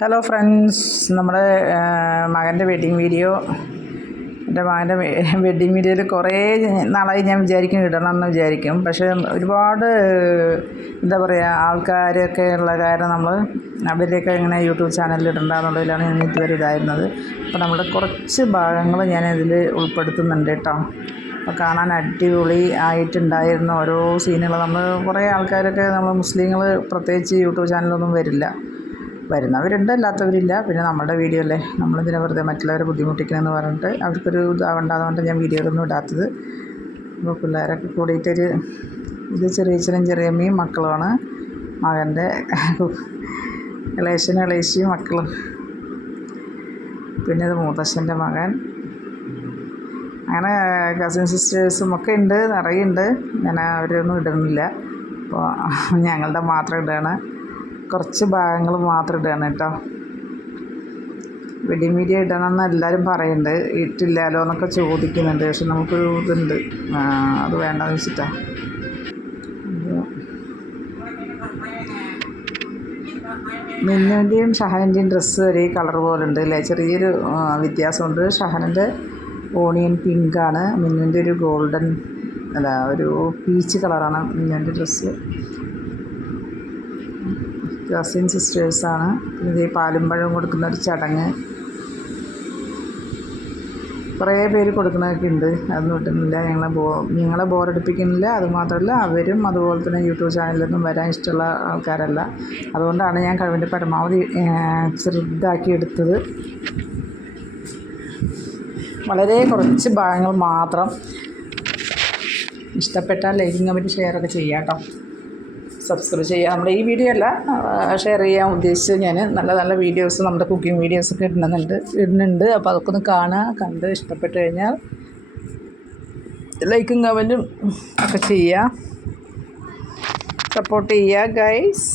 Hello friends നമ്മുടെ മകന്റെ wedding video എന്റെ മകന്റെ വെഡ്ഡിങ് വീഡിയോയിൽ കുറേ നാളായി ഞാൻ വിചാരിക്കും ഇടണം എന്ന് വിചാരിക്കും. പക്ഷേ ഒരുപാട് എന്താ പറയുക ആൾക്കാരൊക്കെ ഉള്ള കാരണം നമ്മൾ അവരുടെയൊക്കെ ഇങ്ങനെ യൂട്യൂബ് ചാനലിൽ ഇടണ്ടെന്നുള്ളതിലാണ് ഞാൻ ഇതുവരെ ഇതായിരുന്നത്. അപ്പോൾ നമ്മുടെ കുറച്ച് ഭാഗങ്ങൾ ഞാൻ ഇതിൽ ഉൾപ്പെടുത്തുന്നുണ്ട് കേട്ടോ അപ്പോൾ കാണാൻ അടിപൊളി ആയിട്ടുണ്ടായിരുന്ന ഓരോ സീനുകൾ നമ്മൾ കുറേ ആൾക്കാരൊക്കെ നമ്മൾ മുസ്ലിങ്ങൾ പ്രത്യേകിച്ച് യൂട്യൂബ് ചാനലൊന്നും വരില്ല. വരുന്നവരുണ്ട് അല്ലാത്തവരില്ല പിന്നെ നമ്മുടെ വീഡിയോ അല്ലേ? നമ്മളെന്തിനാ വെറുതെ മറ്റുള്ളവരെ ബുദ്ധിമുട്ടിക്കണമെന്ന് പറഞ്ഞിട്ട് അവർക്കൊരു ഇതാവണ്ടെന്നുകൊണ്ട് ഞാൻ വീഡിയോയിലൊന്നും ഇടാത്തത്. അപ്പോൾ പിള്ളേരൊക്കെ കൂടിയിട്ടൊരു ഇത് ചെറിയച്ഛനും ചെറിയമ്മയും മക്കളുമാണ്. മകന്റെ ഇളയച്ചനും ഇളയച്ചിയും മക്കളും. പിന്നെ ഇത് മകൻ. അങ്ങനെ കസിൻ സിസ്റ്റേഴ്സും ഒക്കെ ഉണ്ട്. നിറയുണ്ട്. ഞാൻ അവരൊന്നും ഇടുന്നില്ല. അപ്പോൾ ഞങ്ങളുടെ മാത്രം ഇടുകയാണ് കുറച്ച് ഭാഗങ്ങൾ മാത്രം ഇടുകയാണ് കേട്ടോ. വെടിമീഡിയ ഇടണമെന്ന് എല്ലാവരും പറയുന്നുണ്ട്. ഇട്ടില്ലല്ലോ എന്നൊക്കെ ചോദിക്കുന്നുണ്ട്. പക്ഷെ നമുക്കൊരു ഇതുണ്ട്. അത് വേണ്ടെന്ന് വെച്ചിട്ടാണ് മിന്നുവിന്റെയും ഷഹനന്റെയും ഡ്രസ്സ് ഒരേ കളർ പോലെ ഉണ്ട് അല്ലേ? ചെറിയൊരു വ്യത്യാസമുണ്ട്. ഷഹനന്റെ ഓണിയൻ പിങ്കാണ് മിന്നുവിന്റെ ഒരു ഗോൾഡൻ അല്ല ഒരു പീച്ച് കളറാണ് മിന്നുവിന്റെ ഡ്രസ്സ് കസിൻ സിസ്റ്റേഴ്സാണ് ഇത് പാലും പഴവും കൊടുക്കുന്ന ഒരു ചടങ്ങ്. കുറേ പേര് കൊടുക്കുന്നതൊക്കെ ഉണ്ട്. അതൊന്നും കിട്ടുന്നില്ല ഞങ്ങളെ ബോ ഞങ്ങളെ ബോറടിപ്പിക്കുന്നില്ല അതുമാത്രമല്ല അവരും അതുപോലെ തന്നെ യൂട്യൂബ് ചാനലിലൊന്നും വരാൻ ഇഷ്ടമുള്ള ആൾക്കാരല്ല. അതുകൊണ്ടാണ് ഞാൻ കഴിവിന്റെ പരമാവധി ചെറുതാക്കി എടുത്തത്. വളരെ കുറച്ച് ഭാഗങ്ങൾ മാത്രം ഇഷ്ടപ്പെട്ടാൽ ലൈക്കിങ് കമന്റ് ഷെയറൊക്കെ ചെയ്യാം കേട്ടോ. സബ്സ്ക്രൈബ് ചെയ്യുക നമ്മുടെ ഈ വീഡിയോ അല്ല ഷെയർ ചെയ്യാൻ ഉദ്ദേശിച്ചത് ഞാൻ നല്ല നല്ല വീഡിയോസ് നമ്മുടെ കുക്കിംഗ് വീഡിയോസൊക്കെ ഇടുന്നുണ്ട് ഇടുന്നുണ്ട്. അപ്പോൾ അതൊക്കെ ഒന്ന് കാണുക കണ്ട് ഇഷ്ടപ്പെട്ട് കഴിഞ്ഞാൽ ലൈക്കും കമന്റും ഒക്കെ ചെയ്യുക. സപ്പോർട്ട് ചെയ്യുക ഗൈസ്